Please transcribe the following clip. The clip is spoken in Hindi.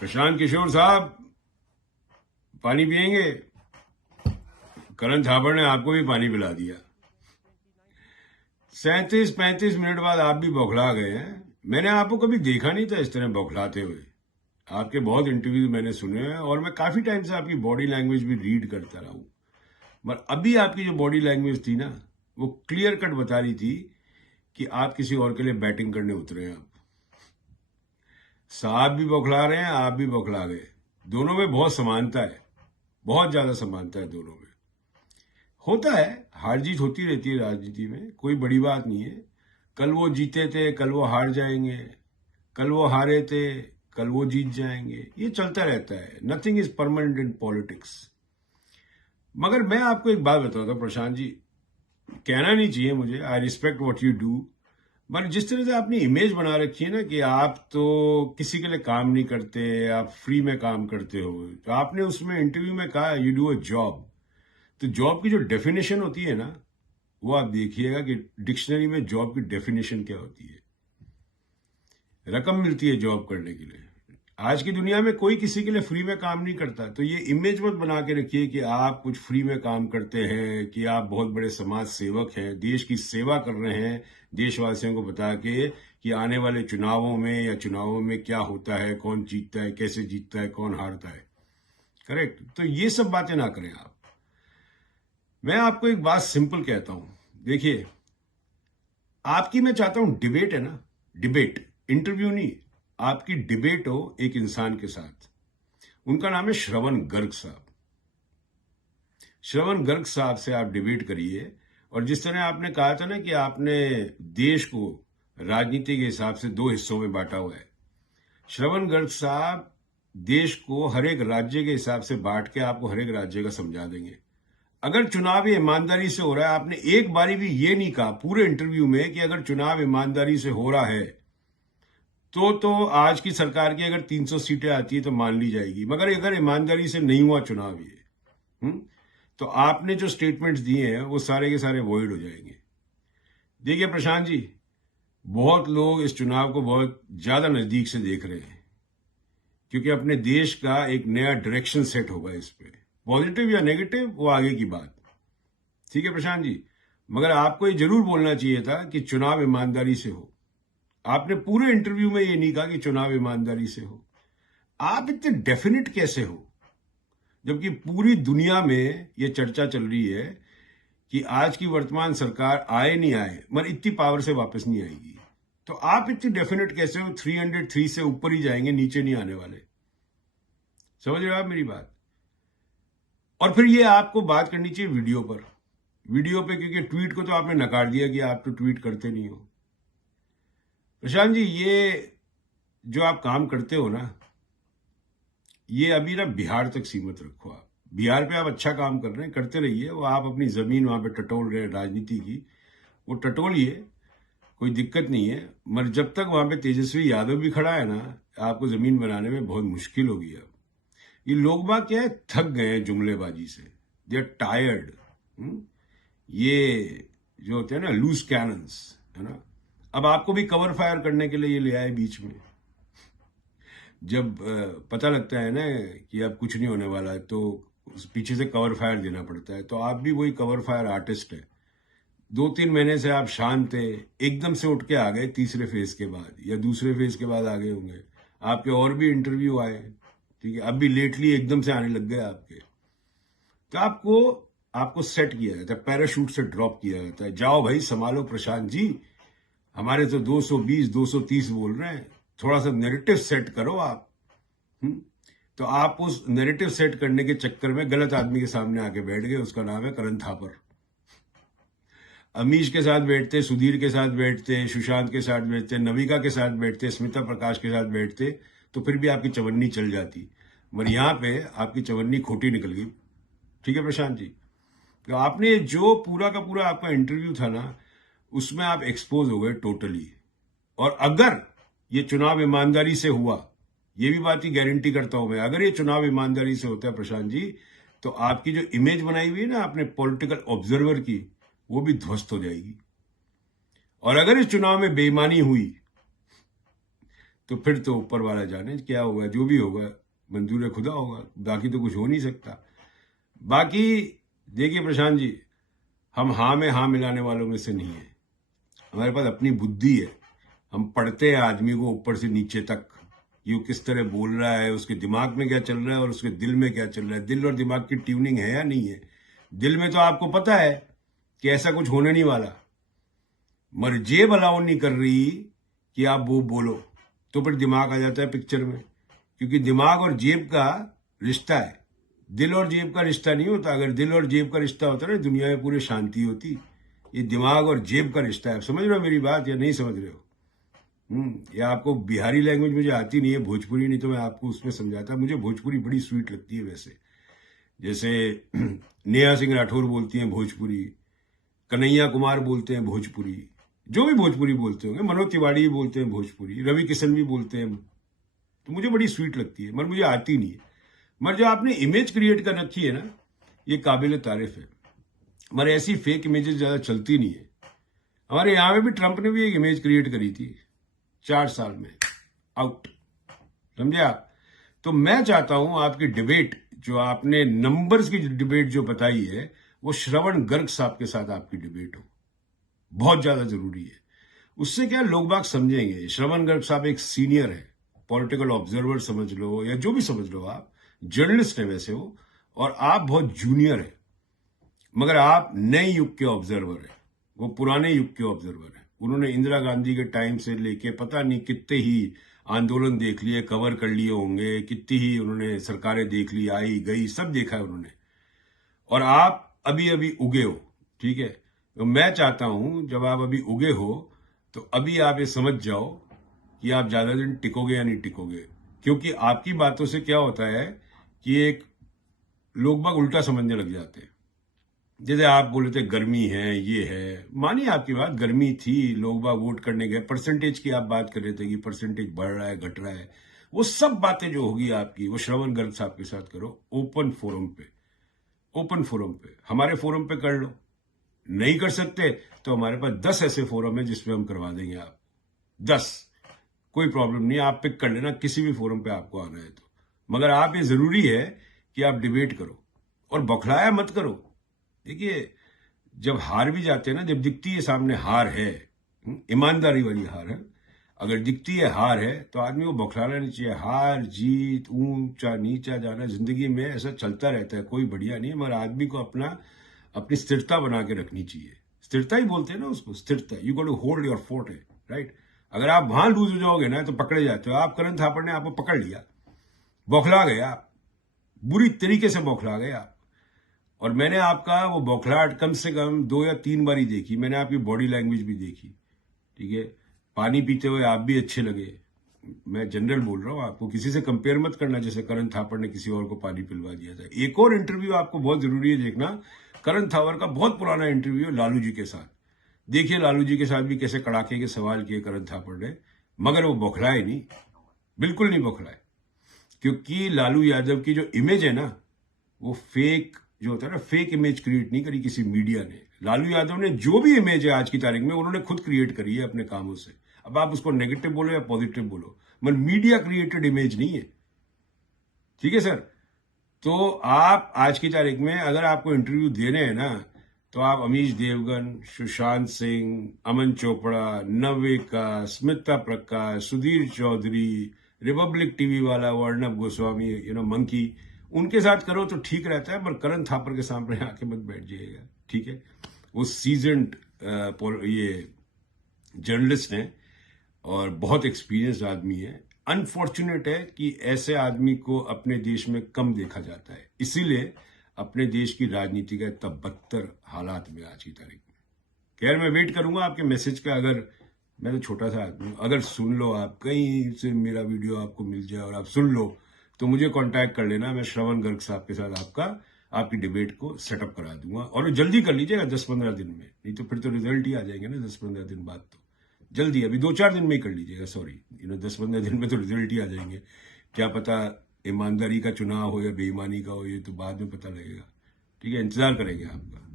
प्रशांत किशोर साहब, पानी पिएंगे? करण थापड़ ने आपको भी पानी पिला दिया। 37-35 मिनट बाद आप भी बौखला गए हैं। मैंने आपको कभी देखा नहीं था इस तरह बौखलाते हुए। आपके बहुत इंटरव्यू मैंने सुने हैं और मैं काफी टाइम से आपकी बॉडी लैंग्वेज भी रीड करता रहा हूं, पर अभी आपकी जो बॉडी लैंग्वेज थी ना, वो क्लियर कट बता रही थी कि आप किसी और के लिए बैटिंग करने उतरे हैं। आप साहब भी बौखला रहे हैं, आप भी बौखला गए। दोनों में बहुत समानता है, बहुत ज्यादा समानता है दोनों में। होता है, हार जीत होती रहती है राजनीति में, कोई बड़ी बात नहीं है। कल वो जीते थे, कल वो हार जाएंगे, कल वो हारे थे, कल वो जीत जाएंगे, ये चलता रहता है। Nothing is permanent in politics. मगर मैं आपको एक बात बताता हूं प्रशांत जी, कहना नहीं चाहिए मुझे, I respect what you do, मगर जिस तरह से आपने इमेज बना रखी है ना कि आप तो किसी के लिए काम नहीं करते, आप फ्री में काम करते हो, तो आपने उसमें इंटरव्यू में कहा यू डू अ जॉब। तो जॉब की जो डेफिनेशन होती है ना, वो आप देखिएगा कि डिक्शनरी में जॉब की डेफिनेशन क्या होती है। रकम मिलती है जॉब करने के लिए। आज की दुनिया में कोई किसी के लिए फ्री में काम नहीं करता। तो ये इमेज मत बना के रखिए कि आप कुछ फ्री में काम करते हैं, कि आप बहुत बड़े समाज सेवक हैं, देश की सेवा कर रहे हैं, देशवासियों को बता के कि आने वाले चुनावों में या चुनावों में क्या होता है, कौन जीतता है, कैसे जीतता है, कौन हारता है। करेक्ट? तो ये सब बातें ना करें आप। मैं आपको एक बात सिंपल कहता हूं, देखिए, आपकी मैं चाहता हूं डिबेट है ना, डिबेट, इंटरव्यू नहीं, आपकी डिबेट हो एक इंसान के साथ। उनका नाम है श्रवण गर्ग साहब। श्रवण गर्ग साहब से आप डिबेट करिए। और जिस तरह आपने कहा था ना कि आपने देश को राजनीति के हिसाब से दो हिस्सों में बांटा हुआ है, श्रवण गर्ग साहब देश को हर एक राज्य के हिसाब से बांट के आपको हर एक राज्य का समझा देंगे। अगर चुनाव ईमानदारी से हो रहा है, आपने एक बारी भी ये नहीं कहा पूरे इंटरव्यू में कि अगर चुनाव ईमानदारी से हो रहा है तो आज की सरकार की अगर 300 सीटें आती है तो मान ली जाएगी, मगर अगर ईमानदारी से नहीं हुआ चुनाव ये, तो आपने जो स्टेटमेंट्स दिए हैं वो सारे के सारे वॉइड हो जाएंगे। देखिए प्रशांत जी, बहुत लोग इस चुनाव को बहुत ज्यादा नजदीक से देख रहे हैं, क्योंकि अपने देश का एक नया डायरेक्शन सेट होगा इस पे। पॉजिटिव या नेगेटिव वो आगे की बात, ठीक है प्रशांत जी, मगर आपको ये जरूर बोलना चाहिए था कि चुनाव ईमानदारी से हो। आपने पूरे इंटरव्यू में ये नहीं कहा कि चुनाव ईमानदारी से हो। आप इतने डेफिनेट कैसे हो, जबकि पूरी दुनिया में ये चर्चा चल रही है कि आज की वर्तमान सरकार आए नहीं आए, मगर इतनी पावर से वापस नहीं आएगी। तो आप इतनी डेफिनेट कैसे हो? 303 से ऊपर ही जाएंगे, नीचे नहीं आने वाले। समझ रहे हो आप मेरी बात? और फिर ये आपको बात करनी चाहिए वीडियो पर, क्योंकि ट्वीट को तो आपने नकार दिया कि आप तो ट्वीट करते नहीं हो। प्रशांत जी, ये जो आप काम करते हो ना, ये अभी ना बिहार तक सीमित रखो। आप बिहार पे आप अच्छा काम कर रहे हैं, करते रहिए। वो आप अपनी जमीन वहां पे टटोल रहे हैं राजनीति की, वो टटोलिए, कोई दिक्कत नहीं है। मगर जब तक वहां पे तेजस्वी यादव भी खड़ा है ना, आपको जमीन बनाने में बहुत मुश्किल होगी। अब ये लोग बाग क्या है, थक गए हैं जुमलेबाजी से, दे आर टायर्ड। ये जो होते हैं ना लूज कैनन्स, है ना, अब आपको भी कवर फायर करने के लिए ये ले आए बीच में। जब पता लगता है ना कि अब कुछ नहीं होने वाला है, तो पीछे से कवर फायर देना पड़ता है। तो आप भी वही कवर फायर आर्टिस्ट है। 2-3 महीने से आप शांत थे, एकदम से उठ के आ गए तीसरे फेज के बाद या दूसरे फेज के बाद आ गए होंगे। आपके और भी इंटरव्यू आए, ठीक है, अब भी लेटली एकदम से आने लग गए आपके। तो आपको सेट किया जाता है, पैराशूट से ड्रॉप किया जाता है। जाओ भाई संभालो प्रशांत जी, हमारे तो 220 230 बोल रहे हैं, थोड़ा सा नैरेटिव सेट करो आप। तो आप उस नैरेटिव सेट करने के चक्कर में गलत आदमी के सामने आके बैठ गए। उसका नाम है करण थापर। अमीश के साथ बैठते, सुधीर के साथ बैठते, सुशांत के साथ बैठते, नविका के साथ बैठते, स्मिता प्रकाश के साथ बैठते, तो फिर भी आपकी चवन्नी चल जाती। मगर यहाँ पे आपकी चवन्नी खोटी निकल गई। ठीक है प्रशांत जी, तो आपने जो पूरा का पूरा आपका इंटरव्यू था ना, उसमें आप एक्सपोज हो गए टोटली। और अगर ये चुनाव ईमानदारी से हुआ, ये भी बात की गारंटी करता हूं मैं, अगर ये चुनाव ईमानदारी से होता है प्रशांत जी, तो आपकी जो इमेज बनाई हुई है ना आपने पॉलिटिकल ऑब्जर्वर की, वो भी ध्वस्त हो जाएगी। और अगर इस चुनाव में बेईमानी हुई तो फिर तो ऊपर वाला जाने क्या होगा, जो भी होगा मंजूर खुदा होगा, बाकी तो कुछ हो नहीं सकता। बाकी देखिए प्रशांत जी, हम हाँ में हाँ मिलाने वालों में से नहीं है। हमारे पास अपनी बुद्धि है, हम पढ़ते हैं आदमी को ऊपर से नीचे तक, ये किस तरह बोल रहा है, उसके दिमाग में क्या चल रहा है और उसके दिल में क्या चल रहा है, दिल और दिमाग की ट्यूनिंग है या नहीं है। दिल में तो आपको पता है कि ऐसा कुछ होने नहीं वाला, मगर जेब अलाउ नहीं कर रही कि आप वो बोलो, तो फिर दिमाग आ जाता है पिक्चर में, क्योंकि दिमाग और जेब का रिश्ता है, दिल और जेब का रिश्ता नहीं होता। अगर दिल और जेब का रिश्ता होता ना, दुनिया में पूरी शांति होती। ये दिमाग और जेब का रिश्ता है। आप समझ रहे हो मेरी बात या नहीं समझ रहे हो? या आपको बिहारी लैंग्वेज मुझे आती नहीं है, भोजपुरी, नहीं तो मैं आपको उसमें समझाता। मुझे भोजपुरी बड़ी स्वीट लगती है वैसे, जैसे नेहा सिंह राठौर बोलती हैं भोजपुरी, कन्हैया कुमार बोलते हैं भोजपुरी, जो भी भोजपुरी बोलते होंगे, मनोज तिवारी भी बोलते हैं भोजपुरी, रवि किशन भी बोलते हैं, तो मुझे बड़ी स्वीट लगती है, मगर मुझे आती नहीं है। मगर जो आपने इमेज क्रिएट कर रखी है ना, ये काबिल तारीफ है, मगर ऐसी फेक इमेजेस ज्यादा चलती नहीं है। हमारे यहां में भी ट्रंप ने भी एक इमेज क्रिएट करी थी 4 साल में, आउट, समझे आप? तो मैं चाहता हूं आपकी डिबेट, जो आपने नंबर्स की डिबेट जो बताई है, वो श्रवण गर्ग साहब के साथ आपकी डिबेट हो, बहुत ज्यादा जरूरी है। उससे क्या लोग बाग समझेंगे। श्रवण गर्ग साहब एक सीनियर है, पॉलिटिकल ऑब्जर्वर समझ लो या जो भी समझ लो, आप जर्नलिस्ट है वैसे हो, और आप बहुत जूनियर है, मगर आप नए युग के ऑब्जर्वर है, वो पुराने युग के ऑब्जर्वर है। उन्होंने इंदिरा गांधी के टाइम से लेके पता नहीं कितने ही आंदोलन देख लिए, कवर कर लिए होंगे, कितनी ही उन्होंने सरकारें देख ली, आई गई, सब देखा है उन्होंने, और आप अभी अभी उगे हो, ठीक है? तो मैं चाहता हूं जब आप अभी उगे हो, तो अभी आप ये समझ जाओ कि आप ज्यादा दिन टिकोगे या नहीं टिकोगे, क्योंकि आपकी बातों से क्या होता है कि एक लोग बाग उल्टा समझने लग जाते हैं। जैसे आप बोले थे गर्मी है, ये है, मानिए आपकी बात, गर्मी थी, लोग बाग वोट करने गए, परसेंटेज की आप बात कर रहे थे कि परसेंटेज बढ़ रहा है, घट रहा है, वो सब बातें जो होगी आपकी, वो श्रवण गर्ग साहब के साथ करो, ओपन फोरम पे, ओपन फोरम पे, हमारे फोरम पे कर लो। नहीं कर सकते तो हमारे पास 10 ऐसे फोरम है जिसपे हम करवा देंगे आप, 10, कोई प्रॉब्लम नहीं, आप पिक कर लेना किसी भी फोरम पे आपको आना है तो। मगर आप, ये जरूरी है कि आप डिबेट करो और बौखलाया मत करो। देखिए, जब हार भी जाते हैं ना, जब दिखती है सामने हार है, ईमानदारी वाली हार है, अगर दिखती है हार है, तो आदमी को बौखलाना नहीं चाहिए। हार जीत, ऊंचा नीचा जाना जिंदगी में ऐसा चलता रहता है, कोई बढ़िया नहीं, मगर आदमी को अपनी स्थिरता बना के रखनी चाहिए। स्थिरता ही बोलते हैं ना उसको, स्थिरता। You got to hold your fort, है राइट। अगर आप वहां लूज हो जाओगे ना, तो पकड़े जाते हो। आप करण थापड़ ने आपको पकड़ लिया, बौखला गए आप, बुरी तरीके से बौखला गए आप। और मैंने आपका वो बौखलाहट कम से कम 2 या 3 बार ही देखी। मैंने आपकी बॉडी लैंग्वेज भी देखी, ठीक है? पानी पीते हुए आप भी अच्छे लगे। मैं जनरल बोल रहा हूं, आपको किसी से कंपेयर मत करना, जैसे करण थापड़ ने किसी और को पानी पिलवा दिया था। एक और इंटरव्यू आपको बहुत जरूरी है देखना, करण थापड़ का बहुत पुराना इंटरव्यू है लालू जी के साथ। देखिए लालू जी के साथ भी कैसे कड़ाके के सवाल किए करण थापड़ ने, मगर वो बौखलाए नहीं, बिल्कुल नहीं बौखलाए, क्योंकि लालू यादव की जो इमेज है ना, वो फेक जो होता है ना, फेक इमेज क्रिएट नहीं करी किसी मीडिया ने। लालू यादव ने जो भी इमेज है आज की तारीख में, उन्होंने खुद क्रिएट करी है अपने कामों से। अब आप उसको नेगेटिव बोलो या पॉजिटिव बोलो, मगर मीडिया क्रिएटेड इमेज नहीं है, ठीक है सर? तो आप आज की तारीख में अगर आपको इंटरव्यू देने हैं ना, तो आप अमीश देवगन, सुशांत सिंह, अमन चोपड़ा, नवेका, स्मिता प्रकाश, सुधीर चौधरी, रिपब्लिक टीवी वाला वो अर्नब गोस्वामी, मंकी, उनके साथ करो तो ठीक रहता है। पर करण थापर के सामने आके मत बैठ जाइएगा, ठीक है? वो सीजन्ड ये जर्नलिस्ट हैं और बहुत एक्सपीरियंस्ड आदमी है। अनफॉर्चुनेट है कि ऐसे आदमी को अपने देश में कम देखा जाता है, इसीलिए अपने देश की राजनीति का इतना बदतर हालात में आज की तारीख में। खैर, मैं वेट करूंगा आपके मैसेज का। अगर मैं तो छोटा सा आदमी हूं, अगर सुन लो आप, कहीं से मेरा वीडियो आपको मिल जाए और आप सुन लो, तो मुझे कांटेक्ट कर लेना। मैं श्रवण गर्ग साहब के साथ आपकी डिबेट को सेटअप करा दूंगा, और जल्दी कर लीजिएगा 10-15 दिन में, नहीं तो फिर तो रिजल्ट ही आ जाएंगे ना 10-15 दिन बाद। तो जल्दी, अभी 2-4 दिन में ही कर लीजिएगा, सॉरी 10-15 दिन में तो रिजल्ट ही आ जाएंगे। क्या पता ईमानदारी का चुनाव हो या बेईमानी का हो, ये तो बाद में पता लगेगा, ठीक है? इंतजार करेंगे आपका।